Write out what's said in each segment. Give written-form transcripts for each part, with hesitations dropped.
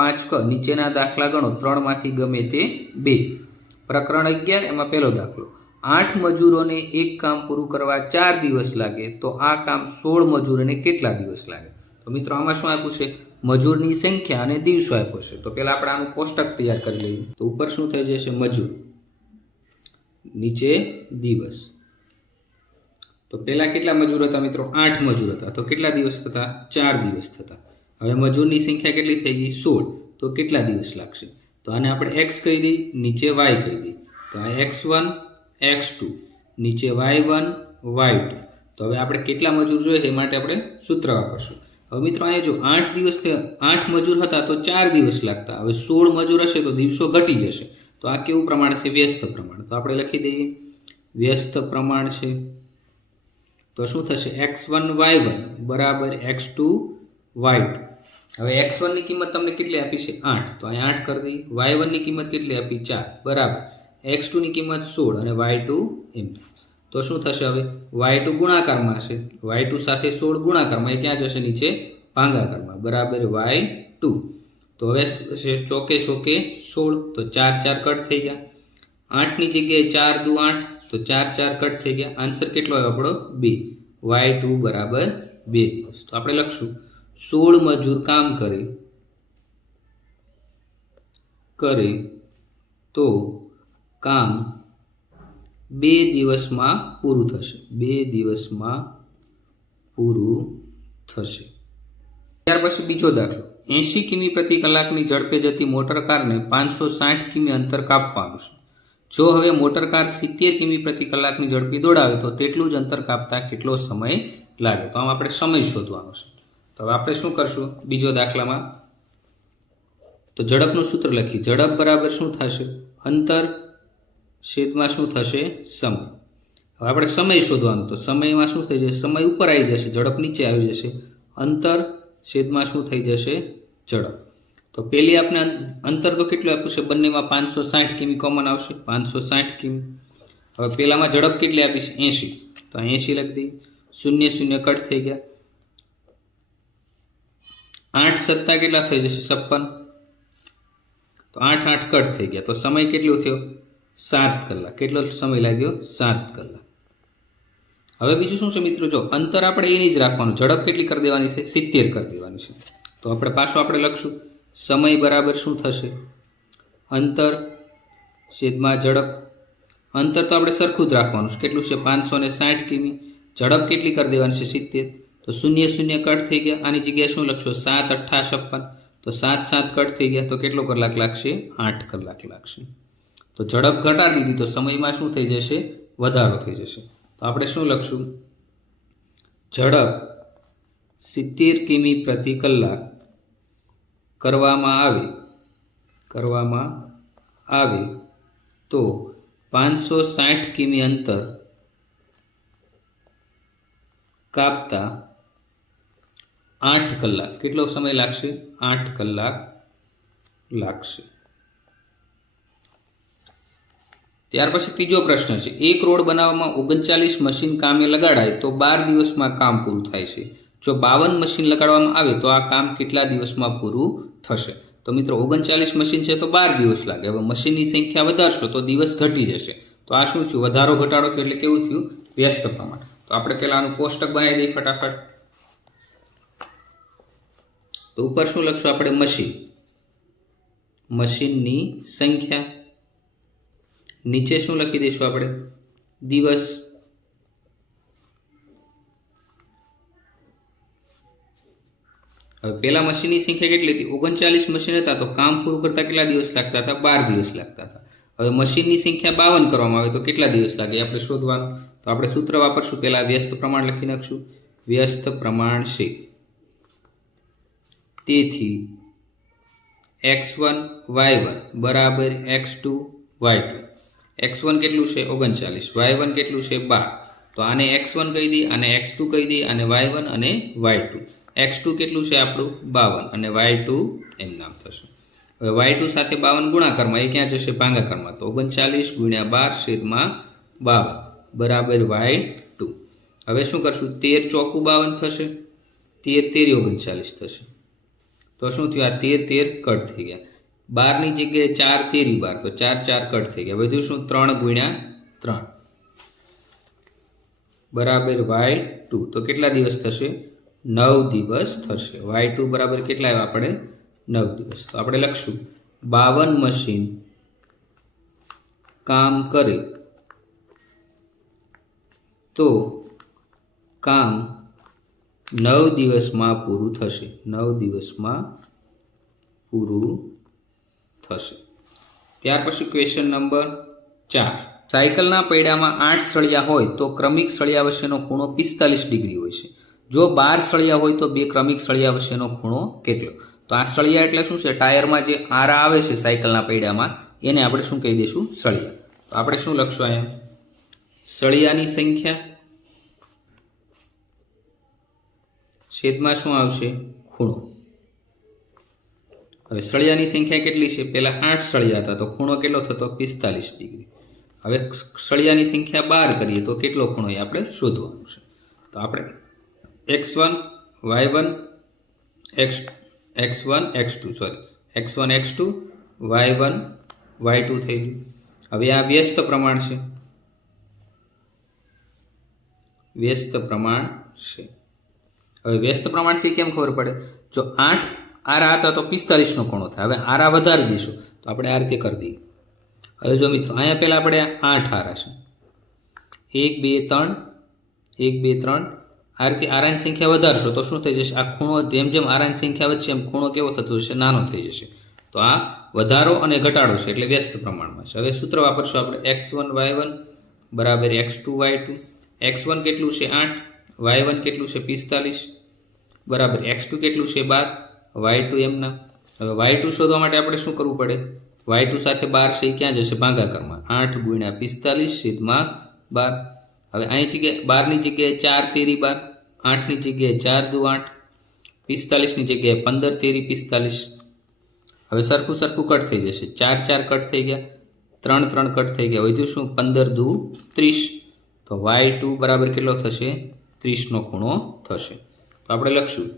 5 ક નીચેના દાખલા ગણો 3 માંથી ગમે તે 2। પ્રકરણ 11 એમાં પહેલો દાખલો 8 મજૂરોને એક કામ પૂરું કરવા 4 દિવસ લાગે તો આ કામ 16 મજૂરોને કેટલા દિવસ લાગે। તો મિત્રો આમાં શું આપ્યું છે, મજૂરની સંખ્યા અને દિવસો આપ્યો છે। તો પહેલા આપણે આનું કોષ્ટક તૈયાર કરી લઈએ। તો ઉપર શું થઈ જશે, મજૂર, નીચે દિવસ। તો પહેલા કેટલા મજૂર હતા મિત્રો, 8 મજૂર હતા। તો કેટલા દિવસ થતા, 4 દિવસ થતા। હવે મજૂરની સંખ્યા કેટલી થઈ ગઈ, 16। તો કેટલા દિવસ લાગશે, તો આને આપણે x કહી દઈએ, નીચે y કહી દઈએ। તો આ x1 x2 નીચે y1 y2। તો હવે આપણે કેટલા મજૂર જોઈએ એ માટે આપણે સૂત્ર વાપરશું। હવે મિત્રો અહીંયા જો 8 દિવસ 8 મજૂર હતા તો 4 દિવસ લાગતા। હવે 16 મજૂર હશે તો દિવસો ઘટી જશે। તો આ કેવું પ્રમાણ છે, વ્યસ્ત પ્રમાણ। તો આપણે લખી દઈએ વ્યસ્ત પ્રમાણ છે। તો શું થશે, x1 y1 બરાબર x2 y2। હવે x1 ની કિંમત તમને કેટલી આપી છે, 8। તો અહીંયા 8 કરી દઈએ। y1 ની કિંમત કેટલી આપી, 4 બરાબર x2 ની કિંમત 16 અને y2 એમ। તો શું થશે, હવે y2 ગુણાકારમાં હશે, y2 સાથે 16 ગુણાકારમાં, એ ક્યાં જશે, નીચે ભાગાકારમાં, બરાબર y2। તો હવે થશે ચોકે ચોકે 16। તો 4 4 કટ થઈ ગયા। 8 ની જગ્યાએ 4 દુ 8, તો 4 4 કટ થઈ ગયા। આન્સર કેટલો આવ્યો આપણો, 2। y2 બરાબર 2 દિવસ। તો આપણે લખશું 16 મજૂર કામ કરે તો કામ 2 દિવસમાં પૂરું થશે, 2 દિવસમાં પૂરું થશે। ત્યાર પછી બીજો દાખલો 80 કિમી પ્રતિ કલાકની ઝડપે જતી મોટર કારને 560 કિમી અંતર કાપવાનું છે। જો હવે મોટર કાર 70 કિમી પ્રતિ કલાકની ઝડપી દોડાવે તો તેટલું જ અંતર કાપતા કેટલો સમય લાગે। તો આમ આપણે સમય શોધવાનો છે। તો હવે આપણે શું કરશું, બીજો દાખલામાં તો ઝડપનું સૂત્ર લખી, ઝડપ બરાબર શું થશે, અંતર છેદમાં શું થશે, સમય। હવે આપણે સમય શોધવાનું, તો સમયમાં શું થઈ જશે, સમય ઉપર આવી જશે, ઝડપ નીચે આવી જશે, અંતર છેદમાં શું થઈ જશે, ઝડપ। તો પહેલી આપણે અંતર તો કેટલું આપ્યું છે, બંનેમાં 560 કિમી કોમન આવશે, 560 કિમી। હવે પહેલામાં ઝડપ કેટલી આપી છે, 80। તો 80 લખી દઈએ, 0 0 કટ થઈ ગયા। 8 સત્તા કેટલા થઈ જશે, 56। તો 8 8 કટ થઈ ગયા। તો સમય કેટલો થયો, 7 કલાક। કેટલો સમય લાગ્યો, 7 કલાક। હવે બીજું શું છે મિત્રો, જો અંતર આપણે એની જ રાખવાનું, ઝડપ કેટલી કરી દેવાની છે, 70 કરી દેવાની છે। તો આપણે પાછું આપણે લખશું સમય બરાબર શું થશે, અંતર છેદમાં ઝડપ। અંતર તો આપણે સરખું જ રાખવાનું છે, કેટલું છે, 560 કિમી। ઝડપ કેટલી કરી દેવાની છે, 70। તો 0 0 કટ થઈ ગયા। આની જગ્યાએ શું લખશો, 7 8 56। તો 7 7 કટ થઈ ગયા। તો કેટલો કલાક લાગશે, 8 કલાક લાગશે। તો ઝડપ ઘટાડી દીધી તો સમયમાં શું થઈ જશે, વધારો થઈ જશે। તો આપણે શું લખશું, ઝડપ 70 કિમી પ્રતિ કલાક કરવામાં આવે તો 560 કિમી અંતર કાપતા 8 કલાક, કેટલો સમય લાગશે, 8 કલાક લાગશે। ત્યાર પછી ત્રીજો પ્રશ્ન છે, એક રોડ બનાવવામાં 39 મશીન કામે લગાડાય તો 12 દિવસમાં કામ પૂરું થાય છે। જો 52 મશીન લગાડવામાં આવે તો આ કામ કેટલા દિવસમાં પૂરું થશે। તો મિત્રો 39 મશીન છે તો 12 દિવસ લાગે। હવે મશીનની સંખ્યા વધારશો તો દિવસ ઘટી જશે। તો આ શું થયું, વધારો ઘટાડો થયો એટલે કેવું થયું, વ્યસ્ત પ્રમાણ। તો આપણે પહેલા આનું કોષ્ટક બનાવી દઈએ ફટાફટ। તો ઉપર શું લખશું આપણે, મશીનની સંખ્યા, નીચે શું લખી દઈશું આપણે, દિવસ। હવે પહેલા મશીનની સંખ્યા કેટલી હતી, 39 મશીન હતા તો કામ પૂરું કરતા કેટલા દિવસ લાગતા હતા, 12 દિવસ લાગતા હતા। હવે મશીનની સંખ્યા 52 કરવામાં આવે તો કેટલા દિવસ લાગે આપણે શોધવાનું। તો આપણે સૂત્ર વાપરશું, પહેલા વ્યસ્ત પ્રમાણ લખી નાખશું, વ્યસ્ત પ્રમાણ છે। તેથી x1 y1 બરાબર x2 y2। x1 કેટલું છે, 39, y1 કેટલું છે, 12। તો આને x1 કહી દઈએ, આને x2 કહી દઈએ, અને y1 અને y2। x2 કેટલું છે આપણું, 52, અને y2 એમ નામ થશે। હવે y2 સાથે 52 ગુણાકારમાં, એ ક્યાં જશે, ભાગાકારમાં। તો 39 ગુણ્યા 12 છેદમાં 52 બરાબર y2। હવે શું કરશું, 13 ચોકું 52 થશે, 13 તેરી 39 થશે। તો શું થયું? આ 13 કટ થઈ ગયા. 12 ની જગ્યાએ 4 તેરી 12, તો 4 4 કટ થઈ ગયા. વધ્યું શું? 3 ગુણ્યા 3 બરાબર y2. તો કેટલા દિવસ થશે? 9 દિવસ થશે. y2 બરાબર કેટલા આવ્યા આપણે? 9 દિવસ. તો આપણે લખશું 52 મશીન કામ કરે તો કામ 9 દિવસમાં પૂરું થશે. 9 દિવસમાં પૂરું થશે. ત્યાર પછી ક્વેશ્ચન નંબર 4. સાયકલના પૈડામાં 8 સળિયા હોય તો ક્રમિક સળિયા વચ્ચેનો ખૂણો 45 ડિગ્રી હોય છે. જો 12 સળિયા હોય તો બે ક્રમિક સળિયા વચ્ચેનો ખૂણો કેટલો? તો આ સળિયા એટલે શું છે? ટાયરમાં જે આરા આવે છે સાયકલના પૈડામાં એને આપણે શું કહી દઈશું? સળિયા. તો આપણે શું લખશું અહીંયા? સળિયાની સંખ્યા છેદમાં શું આવશે? ખૂણો. હવે સળિયાની સંખ્યા કેટલી છે? પહેલા 8 સળિયા હતા તો ખૂણો કેટલો થતો? 45 ડિગ્રી. હવે સળિયાની સંખ્યા 12 કરીએ તો કેટલો ખૂણો એ આપણે શોધવાનું છે. તો આપણે x1 y1 x1 x2 y1 y2 થઈ ગયું. હવે આ વ્યસ્ત પ્રમાણ છે. વ્યસ્ત પ્રમાણ છે. હવે વ્યસ્ત પ્રમાણ છે કેમ ખબર પડે? જો 8 આરા હતા તો 45 નો ખૂણો થાય. હવે આરા વધારી દઈશું તો આપણે આ રીતે કરી દઈએ. હવે જો મિત્રો અહીંયા પહેલાં આપણે 8 આરા છે. 1 2 3 1 2 3 આ રીતે આરાની સંખ્યા વધારશો તો શું થઈ જશે? આ ખૂણો જેમ જેમ આરાની સંખ્યા વધશે એમ ખૂણો કેવો થતો જશે? નાનો થઈ જશે. તો આ વધારો અને ઘટાડો છે એટલે વ્યસ્ત પ્રમાણમાં છે. હવે સૂત્ર વાપરશું આપણે x1 y1 બરાબર x2 y2. x1 કેટલું છે? 8. y1 કેટલું છે? 45 બરાબર x2 કેટલું છે? 12. y2 એમના. હવે y2 શોધવા માટે આપણે શું કરવું પડે? y2 સાથે 12 છે એ ક્યાં જશે? ભાગાકારમાં. 8 ગુણ્યા 45 છેદમાં 12. હવે અહીં જગ્યાએ 12 ની જગ્યાએ 4 તેરી 12, 8 ની જગ્યાએ 4 દુ 8, 45 ની જગ્યાએ 15 તેરી 45. હવે સરખું સરખું કટ થઈ જશે. 4 4 કટ થઈ ગયા, 3 3 કટ થઈ ગયા. વધ્યું શું? 15 દુ 30. તો y2 બરાબર કેટલો થશે? 30 નો ખૂણો થશે. તો આપણે લખશું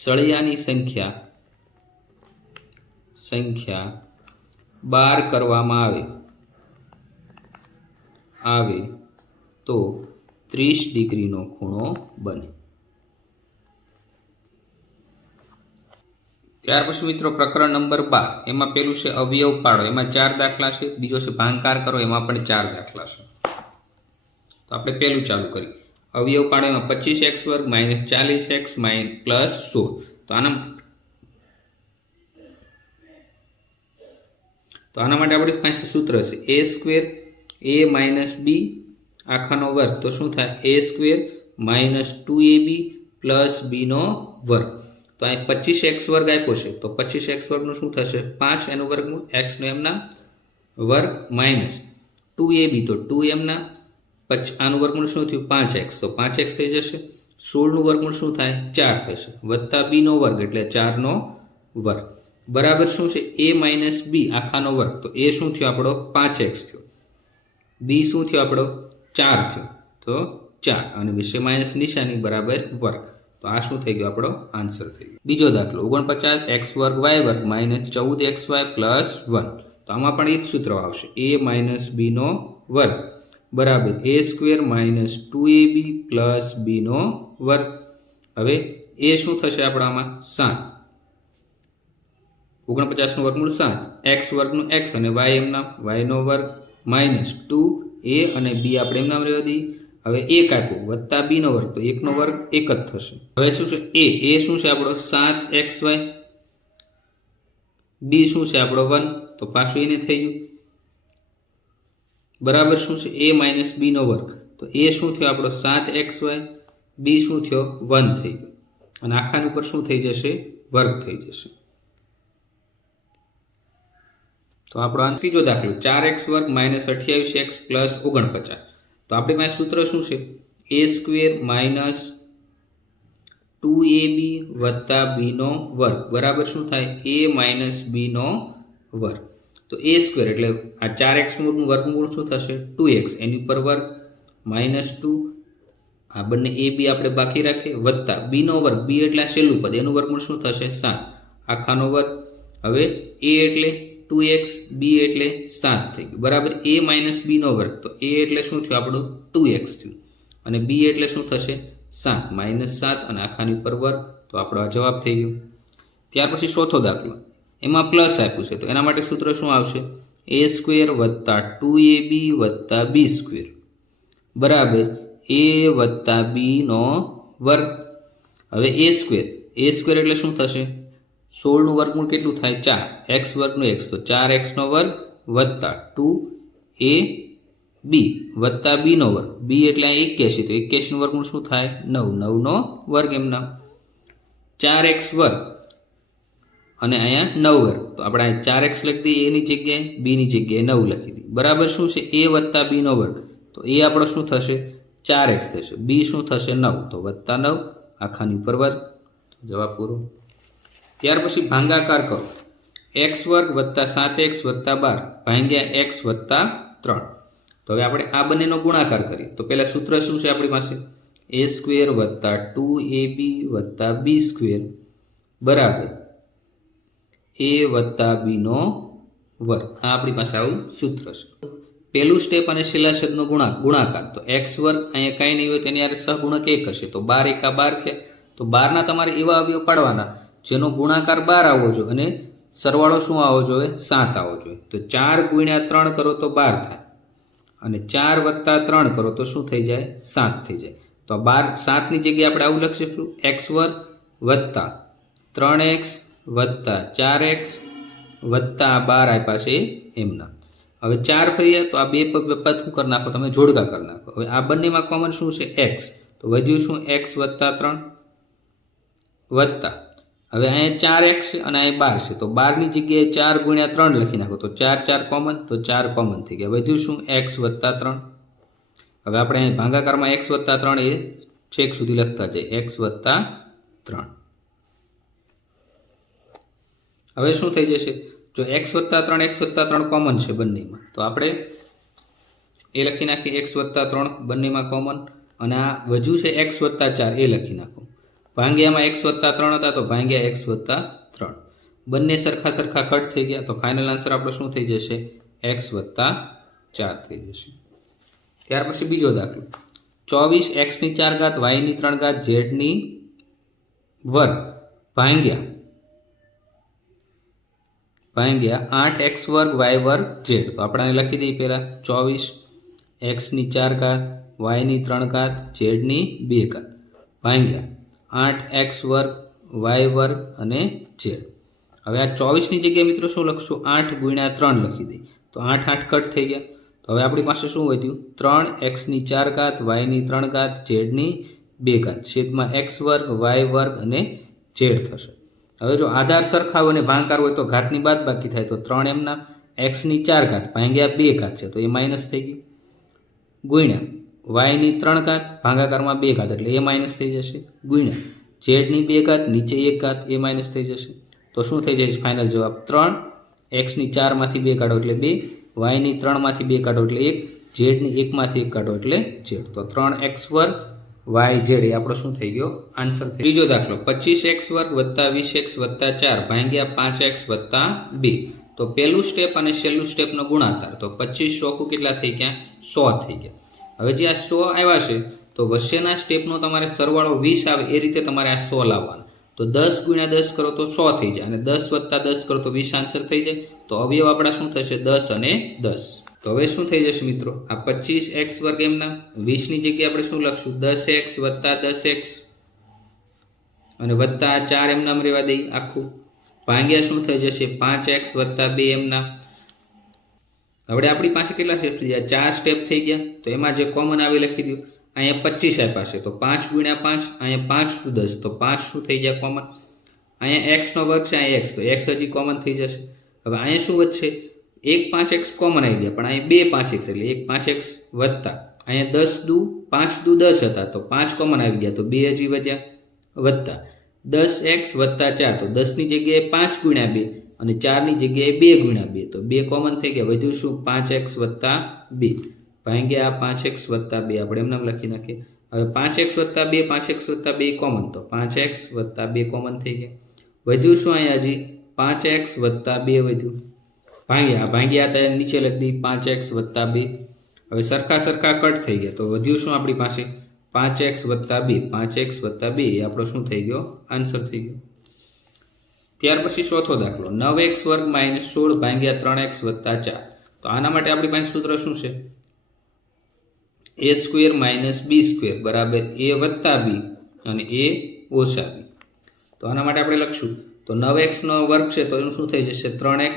સળિયાની સંખ્યા 12 કરવામાં આવે તો 30 ડિગ્રીનો ખૂણો બને. ત્યાર પછી મિત્રો પ્રકરણ નંબર 12 એમાં પેલું છે અવયવ પાડો. એમાં 4 દાખલા છે. બીજો છે ભાંગાકાર કરો. એમાં પણ 4 દાખલા છે. તો આપણે પહેલું ચાલુ કરીએ. અવયવ પાડો એમાં 25x² - 40x + 16. તો આના માટે આપણી પાસે સૂત્ર છે a² a - b આખાનો વર્ગ. તો શું થાય? a² - 2ab + b નો વર્ગ. તો અહીં 25x² આપ્યો છે તો 25x² નું શું થશે? 5 એનું વર્ગમૂળ, x નો એમના વર્ગ માઇનસ 2ab તો 2 એમના, આનું વર્ગમૂળ શું થયું? 5x તો 5x થઈ જશે. 16 નું વર્ગમૂળ શું થાય? 4 થશે. વત્તા b નો વર્ગ એટલે 4 નો વર્ગ બરાબર શું છે? a - b આખાનો વર્ગ. તો a શું થયો આપણો? 5x થયો. b શું થયો આપણો? 4 થયો. તો 4 અને વિશે માઇનસ નિશાની બરાબર વર્ગ. તો આ શું થઈ ગયો? આપણો આન્સર થઈ ગયો. બીજો દાખલો 49x² y² - 14xy + 1. તો આમાં પણ એ જ સૂત્ર આવશે. a - b નો વર્ગ બરાબર a² - 2ab + b નો વર્ગ. હવે a શું થશે આપણામાં? 7. 49 નું વર્ગમૂળ 7, x વર્ગનું x અને y એમના y નો વર્ગ માઇનસ 2a અને b આપણે એમનામ રહેવા દઈએ. હવે 1 આપ્યું વત્તા b નો વર્ગ તો 1 નો વર્ગ 1 જ થશે. હવે શું છે? a શું છે આપણો? 7xy. b શું છે આપણો? 1 તો પાછું એને થઈ ગયું બરાબર શું છે? a - b નો વર્ગ. તો a શું થયો આપણો? 7xy. b શું થયો? 1 થઈ ગયો અને આખાની ઉપર શું થઈ જશે? વર્ગ થઈ જશે. તો આપણો આ ત્રીજો દાખલો 4x² - 28x + 49. તો આપણી પાસે સૂત્ર શું છે? a² - 2ab + b નો વર્ગ બરાબર શું થાય? a - b નો વર્ગ. તો a² એટલે આ 4x નું વર્ગમૂળ શું થશે? 2x એની ઉપર વર્ગ -2 આ બંને a b આપણે બાકી રાખીએ વત્તા b નો વર્ગ. b એટલે છેલ્લું પદ એનું વર્ગમૂળ શું થશે? 7. આખાનો વર્ગ. હવે a એટલે 2x, b એટલે 7 થઈ ગયું બરાબર. a માઇનસ બીનો વર્ગ, તો a એટલે શું થયું આપણું 2x થયું અને b એટલે શું થશે 7 -7 અને આખાની ઉપર વર્ગ. તો આપણો આ જવાબ થઈ ગયો. ત્યાર પછી ચોથો દાખલો, એમાં પ્લસ આપ્યું છે તો એના માટે સૂત્ર શું આવશે? a² + 2ab + b² બરાબર a + b નો વર્ગ. હવે a² એટલે શું થશે? 16 નું વર્ગમૂળ કેટલું થાય? 4. x વર્ગનું x, તો 4x નો વર્ગ વત્તા 2ab વત્તા b નો વર્ગ. b એટલે 81, તો 81 નું વર્ગમૂળ શું થાય? 9. 9 નો વર્ગ એમના 4x વર્ગ અને અહીંયા 9 વર્ગ. તો આપણે અહીં 4x લખી દઈએ એની જગ્યાએ, b ની જગ્યાએ 9 લખી દઈએ બરાબર. શું છે? a વત્તા b નો વર્ગ, તો a આપણો શું થશે? 4x થશે. b શું થશે? 9, તો વત્તા 9 આખાની ઉપર વર્ગ. જવાબ પૂરો. ત્યાર પછી ભાંગાકાર કરો. x વર્ગ વત્તા 7x વત્તા 12 ભાગ્યા x વત્તા 3. તો હવે આપણે આ બંનેનો ગુણાકાર કરીએ. તો પહેલાં સૂત્ર શું છે આપણી પાસે? a² વત્તા 2ab વત્તા b² બરાબર a વત્તા b નો વર્ગ. આ આપણી પાસે આવું સૂત્ર છે. પહેલું સ્ટેપ અને છેલ્લા છેદનો ગુણાકાર. તો x વર્ગ અહીંયા કાંઈ નહીં હોય તેની યારે સહગુણક 1 હશે, તો 12 એકા 12 થયા. તો 12ના તમારે એવા અવયવ પાડવાના જેનો ગુણાકાર 12 આવવો જોઈએ અને સરવાળો શું આવવો જોઈએ? 7 આવવો જોઈએ. તો 4 × 3 કરો તો 12 થાય અને 4 વત્તા 3 કરો તો શું થઈ જાય? 7 થઈ જાય. તો 7ની જગ્યાએ આપણે આવું લખીશું x વર્ગ વત્તા 3x વત્તા 4x વત્તા 12 આપ્યા છે એમના. હવે 4 થયા તો આ બે પદ શું કરી નાખો તમે? જોડકા કરી નાખો. હવે આ બંનેમાં કોમન શું છે? x, તો વધ્યું શું? x વત્તા 3 વત્તા હવે અહીંયા 4x છે અને અહીંયા 12 છે, તો 12ની જગ્યાએ 4 × 3 લખી નાખો તો 4 4 કોમન, તો 4 કોમન થઈ ગયા. વધ્યું શું? x વત્તા 3. હવે આપણે અહીં ભાગાકારમાં x વત્તા 3 એ છેક સુધી લખતા જઈએ, x વત્તા 3. હવે શું થઈ જશે? જો x વત્તા 3 x વત્તા 3 કોમન છે બંનેમાં, તો આપણે એ લખી નાખીએ x વત્તા 3 બંનેમાં કોમન, અને આ વધ્યું છે x વત્તા 4 એ લખી નાખો. ભાંગ્યામાં x વત્તા 3 હતા તો ભાંગ્યા x વત્તા 3. બંને સરખા સરખા કટ થઈ ગયા, તો ફાઇનલ આન્સર આપણો શું થઈ જશે? x વત્તા 4 થઈ જશે. ત્યાર પછી બીજો દાખલો, 24 x ની 4 ઘાત y ની 3 ઘાત z ની વર્ગ ભાંગ્યા 8x વર્ગ y વર્ગ z. તો આપણે લખી દઈએ પહેલા 24 x ની 4 ઘાત y ની 3 ઘાત z ની 2 ઘાત ભાંગ્યા 8x વર્ગ y વર્ગ અને z. હવે આ 24 ની જગ્યાએ મિત્રો શું લખશું? 8 × 3 લખી દઈએ, તો 8 8 કટ થઈ ગયા. તો હવે આપણી પાસે શું વધ્યું? 3x ની 4 ઘાત y ની 3 ઘાત z ની 2 ઘાત છેદમાં x વર્ગ y વર્ગ અને z થશે. હવે જો આધાર સરખા અને ભાંગાકાર હોય તો ઘાતની બાદબાકી થાય, તો 3 એમના x ની 4 ઘાત ભાંગ્યા 2 ઘાત છે તો એ માઇનસ થઈ ગયું, ગુણ્યા y ની 3 ઘાત ભાગાકારમાં 2 ઘાત એટલે એ માઇનસ થઈ જશે, ગુણ્યા z ની 2 ઘાત નીચે 1 ઘાત એ માઇનસ થઈ જશે. તો શું થઈ જશે ફાઇનલ જવાબ? 3 x ની 4 માંથી 2 કાઢો એટલે 2, y ની 3 માંથી 2 કાઢો એટલે 1, z ની 1 માંથી 1 કાઢો એટલે z. તો 3x વર્ગ y z એ આપણો શું થઈ ગયો? આન્સર થઈ. ત્રીજો દાખલો, 25x વર્ગ વત્તા 20x વત્તા 4 ભાંગ્યા 5x વત્તા 2. તો પહેલું સ્ટેપ અને છેલ્લું સ્ટેપનો ગુણાકાર. તો 25 ચોખ્ખું કેટલા થઈ ગયા? 100 થઈ ગયા. હવે જે આ 100 આવ્યા છે તો વચ્ચેના સ્ટેપનો તમારે સરવાળો 20 આવે એ રીતે તમારે આ 100 લાવવાના. તો 10 × 10 કરો તો 100 થઈ જાય અને 10 વત્તા 10 કરો તો 20 આન્સર થઈ જાય. તો અવયવ આપણા શું થશે? 10 અને 10. તો હવે શું થઈ જશે મિત્રો? આ 25x વર્ગ એમના 20 ની જગ્યાએ આપણે શું લખશું? 10x વત્તા 10x અને વત્તા 4 એમનામ રહેવા દઈએ આખું, ભાંગ્યા શું થઈ જશે? 5x વત્તા 2 એમના. હવે આપણી પાસે કેટલા સ્ટેપ થઈ ગયા? 4 સ્ટેપ થઈ ગયા. તો એમાં જે કોમન આવે લખી દો. અહીંયા 25 આપ્યા છે તો 5 × 5, અહીંયા 5 × 10 તો 5 શું થઈ ગયા કોમન. અહીંયા x નો વર્ગ છે, અહીંયા x, તો x હજી કોમન થઈ જશે. હવે અહીંયા શું વધશે? 1 5x કોમન આવી ગયા, પણ અહીંયા 2 5x એટલે 1 5x વત્તા અહીંયા 10 દુ 5 દુ 10 હતા તો 5 કોમન આવી ગયા તો 2 હજી વધ્યા, વત્તા 10x વત્તા 4 તો 10 ની જગ્યાએ 5 × 2 અને 4 ની જગ્યાએ 2 × 2 તો 2 કોમન થઈ ગયા. વધ્યું શું? 5x વત્તા 2 ભાંગ્યા 5x વત્તા 2 આપણે એમ નામ લખી નાખીએ. હવે 5x વત્તા 2 5x વત્તા 2 કોમન, તો 5x વત્તા 2 કોમન થઈ ગયા, વધ્યું શું અહીંયા હજી 5x + 2 વધ્યું, ભાગ્યા તો નીચે લખી દી 5x + 2. હવે સરખા કટ થઈ ગયા તો વધ્યું શું આપણી પાસે 5x + 2. 5x + 2 એ આપણો શું થઈ ગયો? આન્સર થઈ ગયો. ત્યાર પછી ચોથો દાખલો 9x² - 16 ભાગ્યા 3x + 4. તો આના માટે આપણી પાસે સૂત્ર શું છે? a² - b² બરાબર a વત્તા b અને a ઓછા b. તો આના માટે આપણે લખશું તો 9x નો વર્ગ છે તો એનું શું થઈ જશે? 3x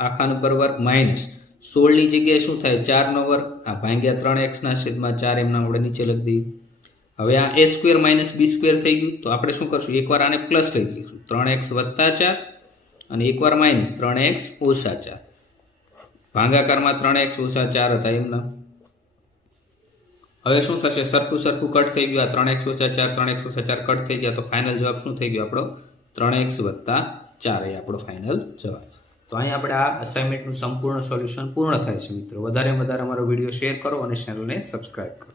આખાનું પર વર્ગ માઇનસ 16 ની જગ્યાએ શું થાય? 4 નો વર્ગ આ ભાગ્યા 3x ના છેદમાં 4 એમના આપણે નીચે લખી દઈએ. હવે આ a² - b² થઈ ગયું તો આપણે શું કરશું? એકવાર આને પ્લસ લઈ લઈશું 3x + 4 અને એકવાર માઇનસ 3x - 4. ભાગાકારમાં 3x - 4 હતા એમના. હવે શું થશે? સરખું કટ થઈ ગયું. આ 3x - 4 3x - 4 કટ થઈ ગયા તો ફાઇનલ જવાબ શું થઈ ગયો આપણો? 3x + 4 એ આપણો ફાઇનલ જવાબ. તો અહીં આપણે આ અસાઇનમેન્ટનું સંપૂર્ણ સોલ્યુશન પૂર્ણ થાય છે મિત્રો. વધારે અમારો વિડીયો શેર કરો અને ચેનલને સબસ્ક્રાઇબ કરો.